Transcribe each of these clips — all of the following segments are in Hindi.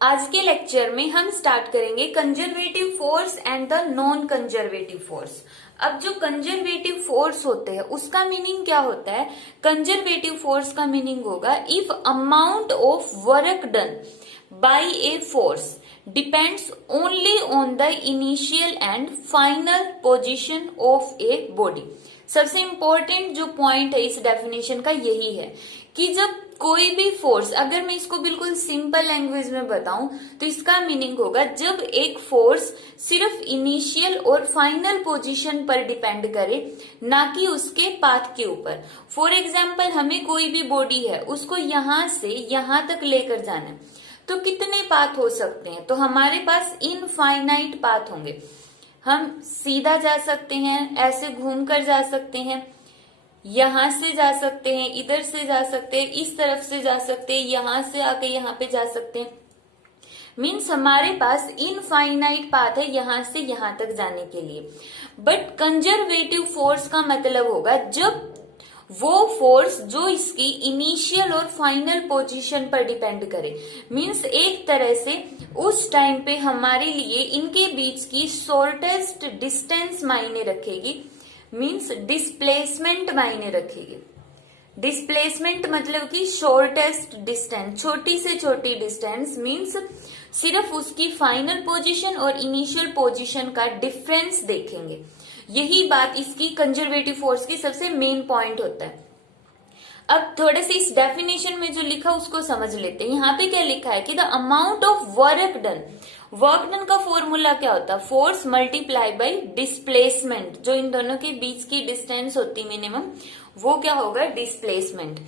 आज के लेक्चर में हम स्टार्ट करेंगे conservative force and the non conservative force. अब जो कंजर्वेटिव फोर्स होते हैं उसका मीनिंग क्या होता है? कंजर्वेटिव फोर्स का मीनिंग होगा if amount of work done by a force depends only on the initial and final position of a body. सबसे इंपॉर्टेंट जो पॉइंट है इस डेफिनेशन का यही है कि जब कोई भी फोर्स, अगर मैं इसको बिल्कुल सिंपल लैंग्वेज में बताऊं तो इसका मीनिंग होगा जब एक फोर्स सिर्फ इनिशियल और फाइनल पोजीशन पर डिपेंड करे, ना कि उसके पाथ के ऊपर। फॉर एग्जाम्पल, हमें कोई भी बॉडी है उसको यहां से यहां तक लेकर जाना है, तो कितने पाथ हो सकते हैं? तो हमारे पास इनफाइनाइट पाथ होंगे। हम सीधा जा सकते हैं, ऐसे घूमकर जा सकते हैं, यहां से जा सकते हैं, इधर से जा सकते हैं, इस तरफ से जा सकते हैं, यहां से आके यहां पे जा सकते हैं। मीन्स हमारे पास इनफाइनाइट पाथ है यहां से यहां तक जाने के लिए। बट कंजर्वेटिव फोर्स का मतलब होगा जब वो फोर्स जो इसकी इनिशियल और फाइनल पोजीशन पर डिपेंड करे। मीन्स एक तरह से उस टाइम पे हमारे लिए इनके बीच की शॉर्टेस्ट डिस्टेंस मायने रखेगी। मीन्स डिस्प्लेसमेंट मायने रखेगी। डिस्प्लेसमेंट मतलब कि शॉर्टेस्ट डिस्टेंस, छोटी से छोटी डिस्टेंस। मीन्स सिर्फ उसकी फाइनल पोजीशन और इनिशियल पोजीशन का डिफरेंस देखेंगे। यही बात इसकी कंजर्वेटिव फोर्स की सबसे मेन पॉइंट होता है। अब थोड़े से इस डेफिनेशन में जो लिखा उसको समझ लेते हैं। यहाँ पे क्या लिखा है कि the amount of work done, work done का फॉर्मूला क्या होता है? Force multiply by displacement. जो इन दोनों के बीच की डिस्टेंस होती मिनिमम, वो क्या होगा? डिस्प्लेसमेंट।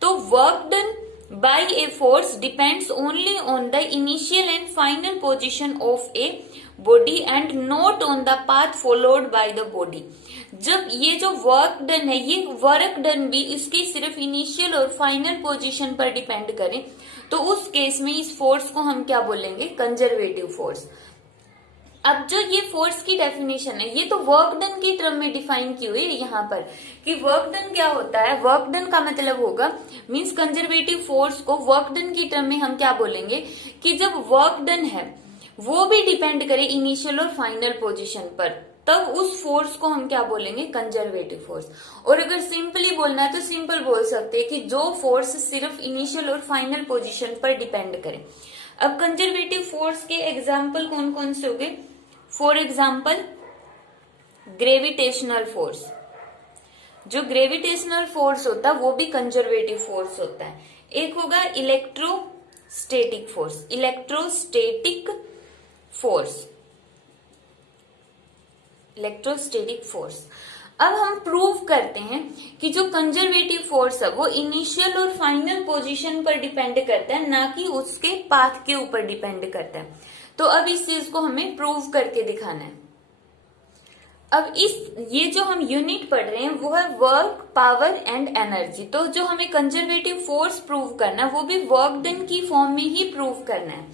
तो work done by a force depends only on the initial and final position of a body and not on the path followed by the body। जब ये जो वर्क डन है, ये वर्क डन भी इसकी सिर्फ इनिशियल और फाइनल पोजीशन पर डिपेंड करें, तो उस केस में इस फोर्स को हम क्या बोलेंगे? Conservative force. अब जो ये फोर्स की डेफिनेशन है, ये तो वर्क डन की टर्म में डिफाइन की हुई है यहाँ पर कि वर्क डन क्या होता है। वर्क डन का मतलब होगा, मींस कंजर्वेटिव फोर्स को वर्क डन की टर्म में हम क्या बोलेंगे कि जब वर्क डन है वो भी डिपेंड करे इनिशियल और फाइनल पोजीशन पर, तब उस फोर्स को हम क्या बोलेंगे? Conservative force. और अगर सिंपली बोलना है तो सिंपल बोल सकते हैं कि जो फोर्स सिर्फ इनिशियल और फाइनल पोजीशन पर डिपेंड करे। अब कंजर्वेटिव फोर्स के एग्जाम्पल कौन कौन से हो गए? For example, gravitational force. जो ग्रेविटेशनल फोर्स होता है वो भी कंजर्वेटिव फोर्स होता है। एक होगा electrostatic force. Electrostatic force, electrostatic force. अब हम प्रूव करते हैं कि जो कंजर्वेटिव फोर्स है वो इनिशियल और फाइनल पोजीशन पर डिपेंड करता है, ना कि उसके पाथ के ऊपर डिपेंड करता है। तो अब इस चीज को हमें प्रूव करके दिखाना है। अब ये जो हम यूनिट पढ़ रहे हैं वो है वर्क, पावर एंड एनर्जी। तो जो हमें कंजर्वेटिव फोर्स प्रूव करना है वो भी वर्क डन की फॉर्म में ही प्रूव करना है।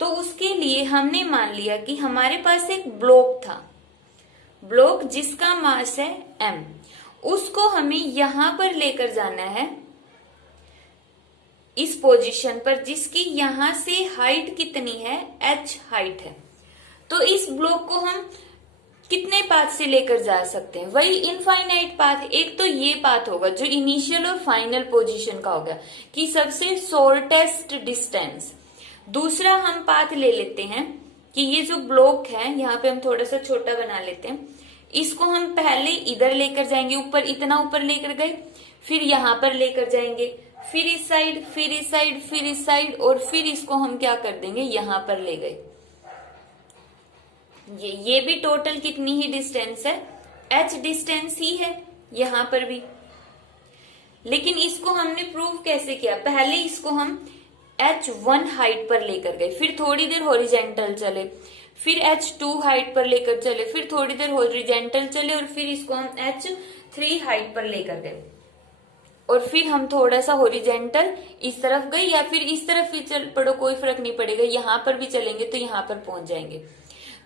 तो उसके लिए हमने मान लिया कि हमारे पास एक ब्लॉक था, ब्लॉक जिसका मास है m। उसको हमें यहां पर लेकर जाना है, इस पोजीशन पर, जिसकी यहां से हाइट कितनी है? h हाइट है। तो इस ब्लॉक को हम कितने पाथ से लेकर जा सकते हैं? वही इनफाइनाइट पाथ। एक तो ये पाथ होगा जो इनिशियल और फाइनल पोजीशन का होगा कि सबसे शॉर्टेस्ट डिस्टेंस। दूसरा हम पाथ ले लेते हैं कि ये जो ब्लॉक है, यहाँ पे हम थोड़ा सा छोटा बना लेते हैं, इसको हम पहले इधर लेकर जाएंगे, ऊपर, इतना ऊपर लेकर गए, फिर यहाँ पर लेकर जाएंगे, फिर इस साइड, फिर इस साइड, फिर इस साइड, और फिर इसको हम क्या कर देंगे? यहाँ पर ले गए। ये भी टोटल कितनी ही डिस्टेंस है? h डिस्टेंस ही है यहाँ पर भी। लेकिन इसको हमने प्रूव कैसे किया? पहले इसको हम h1 हाइट पर लेकर गए, फिर थोड़ी देर हॉरिजेंटल चले, फिर h2 हाइट पर लेकर चले, फिर थोड़ी देर हॉरिजेंटल चले, और फिर इसको हम h3 हाइट पर लेकर गए, और फिर हम थोड़ा सा हॉरिजेंटल इस तरफ गए, या फिर इस तरफ भी चल पड़ो, कोई फर्क नहीं पड़ेगा। यहाँ पर भी चलेंगे तो यहाँ पर पहुंच जाएंगे।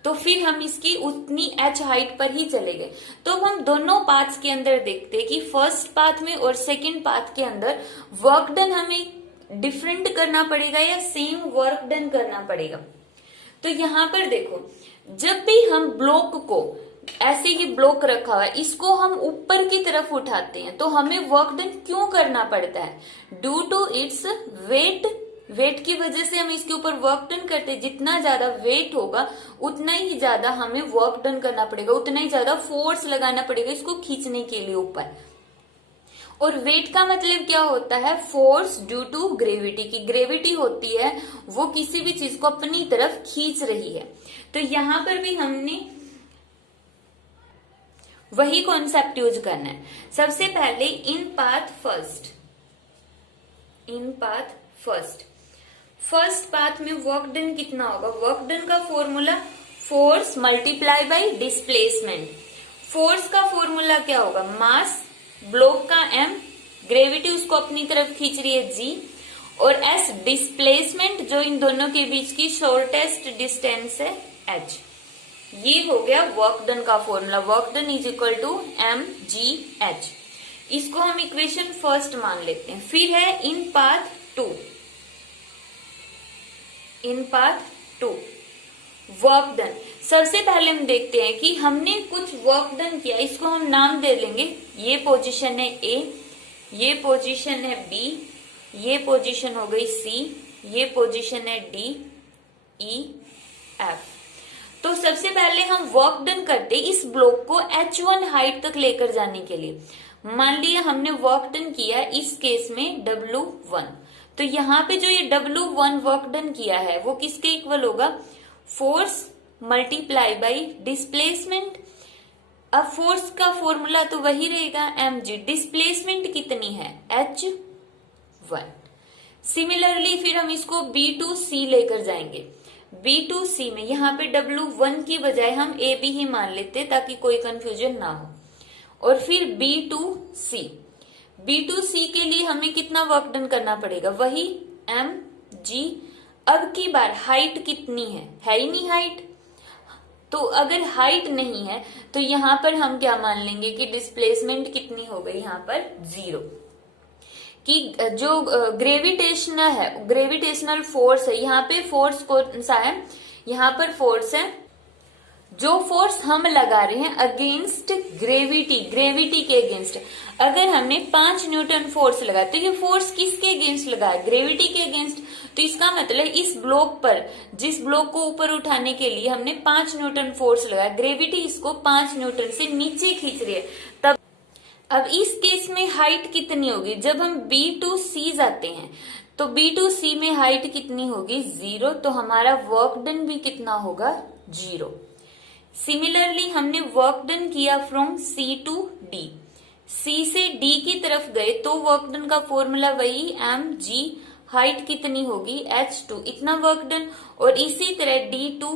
तो फिर हम इसकी उतनी h हाइट पर ही चले गए। तो हम दोनों पाथ्स के अंदर देखते हैं कि फर्स्ट पाथ में और सेकंड पाथ के अंदर वर्क डन हमें डिफरेंट करना पड़ेगा या सेम वर्क डन करना पड़ेगा। तो यहाँ पर देखो, जब भी हम ब्लॉक को ऐसे ही ब्लॉक रखा हुआ है, इसको हम ऊपर की तरफ उठाते हैं तो हमें वर्क डन क्यों करना पड़ता है? Due to its weight. Weight की वजह से हम इसके ऊपर वर्क डन करते हैं। जितना ज्यादा वेट होगा उतना ही ज्यादा हमें वर्क डन करना पड़ेगा, उतना ही ज्यादा फोर्स लगाना पड़ेगा इसको खींचने के लिए ऊपर। और वेट का मतलब क्या होता है? Force due to gravity. की ग्रेविटी होती है वो किसी भी चीज को अपनी तरफ खींच रही है। तो यहां पर भी हमने वही कॉन्सेप्ट यूज करना है। सबसे पहले इन पाथ फर्स्ट, इन पाथ फर्स्ट, फर्स्ट पाथ में वर्क डन कितना होगा? वर्क डन का formula force multiply by displacement. Force का फॉर्मूला क्या होगा? मास, ब्लॉक का m, ग्रेविटी उसको अपनी तरफ खींच रही है g, और s डिस्प्लेसमेंट जो इन दोनों के बीच की शॉर्टेस्ट डिस्टेंस है h। ये हो गया वर्क डन का formula. Work done is equal to mgh। इसको हम इक्वेशन फर्स्ट मान लेते हैं। फिर है in path two, in path two work done. सबसे पहले हम देखते हैं कि हमने कुछ वर्क डन किया, इसको हम नाम दे लेंगे। ये पोजीशन है A, ये पोजीशन है B, ये पोजीशन हो गई C, ये पोजीशन है D, E, F। तो सबसे पहले हम वर्क डन करते इस ब्लॉक को H1 हाइट तक लेकर जाने के लिए। मान लिया हमने वर्क डन किया इस केस में W1, तो यहाँ पे जो ये W1 वर्क डन किया है वो किसके इक्वल होगा? Force multiply by displacement. अब फोर्स का फॉर्मूला तो वही रहेगा mg। डिस्प्लेसमेंट कितनी है? h1। सिमिलरली फिर हम इसको B2C लेकर जाएंगे। B2C में यहाँ पे W1 की बजाय हम AB ही मान लेते ताकि कोई कंफ्यूजन ना हो। और फिर B2C, B2C के लिए हमें कितना वर्क डन करना पड़ेगा? वही mg। अब की बार हाइट कितनी है ही नहीं हाइट। तो अगर हाइट नहीं है तो यहाँ पर हम क्या मान लेंगे कि डिस्प्लेसमेंट कितनी हो गई? यहाँ पर 0। कि जो ग्रेविटेशनल है, ग्रेविटेशनल फोर्स है, यहाँ पे फोर्स कौन सा है? यहाँ पर फोर्स है जो फोर्स हम लगा रहे हैं अगेंस्ट ग्रेविटी, ग्रेविटी के अगेंस्ट। अगर हमने 5 न्यूटन फोर्स लगाया तो ये फोर्स किसके अगेंस्ट लगा है? ग्रेविटी के अगेंस्ट। तो इसका मतलब इस ब्लॉक पर, जिस ब्लॉक को ऊपर उठाने के लिए हमने 5 न्यूटन फोर्स लगाया, ग्रेविटी इसको 5 न्यूटन से नीचे खींच रही है। तब अब इस केस में हाइट कितनी होगी? जब हम B2C जाते हैं तो B2C में हाइट कितनी होगी? 0। तो हमारा वर्क डन भी कितना होगा? 0। सिमिलरली हमने वर्क डन किया from C to D, C से D की तरफ गए तो वर्क डन का फॉर्मूला वही mg। हाइट कितनी होगी? h2, इतना वर्क डन। और इसी तरह D टू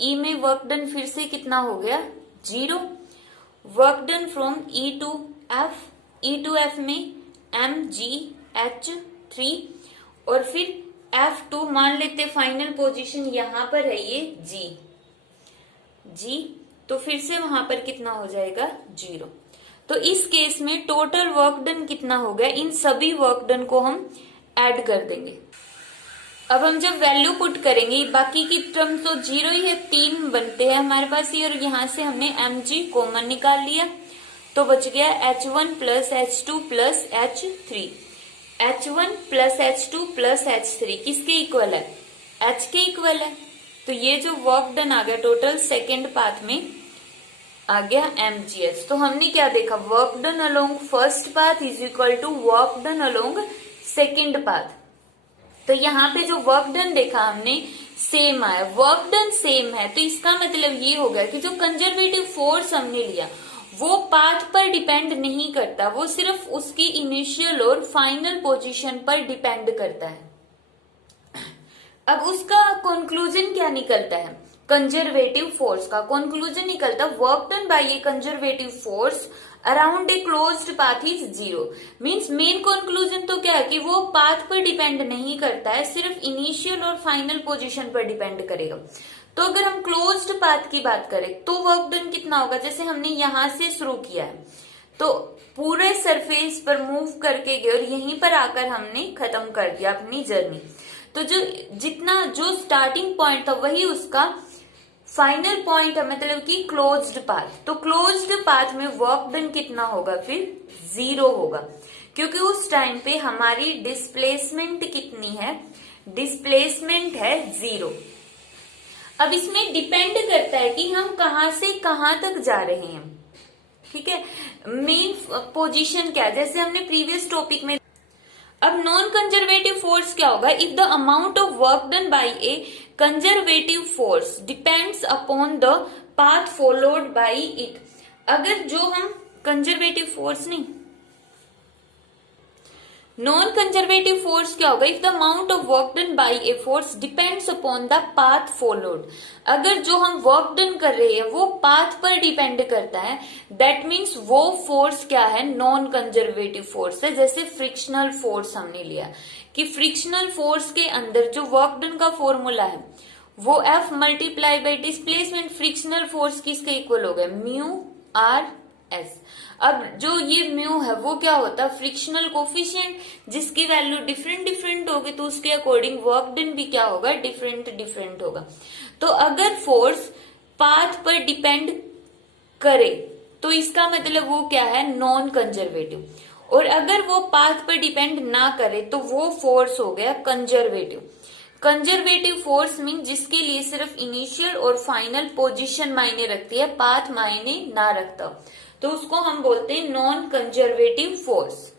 E में वर्क डन फिर से कितना हो गया? 0। Work done from E to F, E to F में mgh3, और फिर F2 मान लेते फाइनल पोजीशन यहाँ पर है ये G, तो फिर से वहां पर कितना हो जाएगा? 0। तो इस केस में टोटल वर्क डन कितना हो गया? इन सभी वर्क डन को हम ऐड कर देंगे। अब हम जब वैल्यू पुट करेंगे, बाकी की टर्म तो 0 ही है, 3 बनते हैं हमारे पास ये, और यहां से हमने mg कॉमन निकाल लिया तो बच गया h1 plus h2 plus h3। h1 plus h2 plus h3 किसके इक्वल है? h के इक्वल है। तो ये जो वर्क डन आ गया टोटल सेकेंड पाथ में आ गया mgh। तो हमने क्या देखा? Work done along first path is equal to work done along second path. तो यहाँ पे जो वर्क डन देखा हमने सेम आया, वर्क डन सेम है, तो इसका मतलब ये हो गया कि जो कंजर्वेटिव फोर्स हमने लिया वो पाथ पर डिपेंड नहीं करता, वो सिर्फ उसकी इनिशियल और फाइनल पोजीशन पर डिपेंड करता है। अब उसका कंक्लूजन क्या निकलता है? कंजर्वेटिव फोर्स का कंक्लूजन निकलता work done by A conservative force around a closed path is 0। Means main conclusion तो क्या है कि वो पाथ पर डिपेंड नहीं करता है, सिर्फ इनिशियल और फाइनल पोजीशन पर डिपेंड करेगा। तो अगर हम क्लोज्ड पाथ की बात करें तो वर्क डन कितना होगा? जैसे हमने यहां से शुरू किया है तो पूरे सरफेस पर मूव करके गए और यहीं पर आकर हमने खत्म कर दिया अपनी जर्नी। तो जो स्टार्टिंग पॉइंट था वही उसका फाइनल पॉइंट है, मतलब कि क्लोज्ड पाथ। तो क्लोज्ड पाथ में वर्क डन कितना होगा, फिर 0 होगा, क्योंकि उस टाइम पे हमारी डिस्प्लेसमेंट कितनी है, डिस्प्लेसमेंट है 0। अब इसमें डिपेंड करता है कि हम कहां से कहां तक जा रहे हैं, ठीक है। मेन पोजीशन क्या है, जैसे हमने प्रीवियस टॉपिक में। अब नॉन कंजर्वेटिव फोर्स क्या होगा, if the amount of work done by A conservative force depends upon the path followed by it. अगर जो हम कंजर्वेटिव फोर्स नहीं, नॉन कंजर्वेटिव फोर्स क्या होगा, if the amount of work done by a force depends upon the path followed. अगर जो हम वर्क डन कर रहे हैं वो पाथ पर डिपेंड करता है, दैट मीन्स वो फोर्स क्या है, नॉन कंजर्वेटिव फोर्स है। जैसे फ्रिक्शनल फोर्स हमने लिया कि फ्रिक्शनल फोर्स के अंदर जो वर्क डन का फॉर्मूला है वो F multiply by displacement frictional force किसके इक्वल हो गया, म्यू आर एस। अब जो ये म्यू है वो क्या होता है, फ्रिक्शनल कोफिशिएंट, जिसकी वैल्यू डिफरेंट डिफरेंट होगी तो उसके अकॉर्डिंग वर्क डन भी क्या होगा, डिफरेंट डिफरेंट होगा। तो अगर फोर्स पाथ पर डिपेंड करे तो इसका मतलब वो क्या है, नॉन कंजर्वेटिव, और अगर वो पाथ पर डिपेंड ना करे तो वो फोर्स हो गया कंजर्वेटिव। कंजर्वेटिव फोर्स मीन जिसके लिए सिर्फ इनिशियल और फाइनल पोजीशन मायने रखती है, पाथ मायने ना रखता, तो उसको हम बोलते हैं नॉन कंजर्वेटिव फोर्स।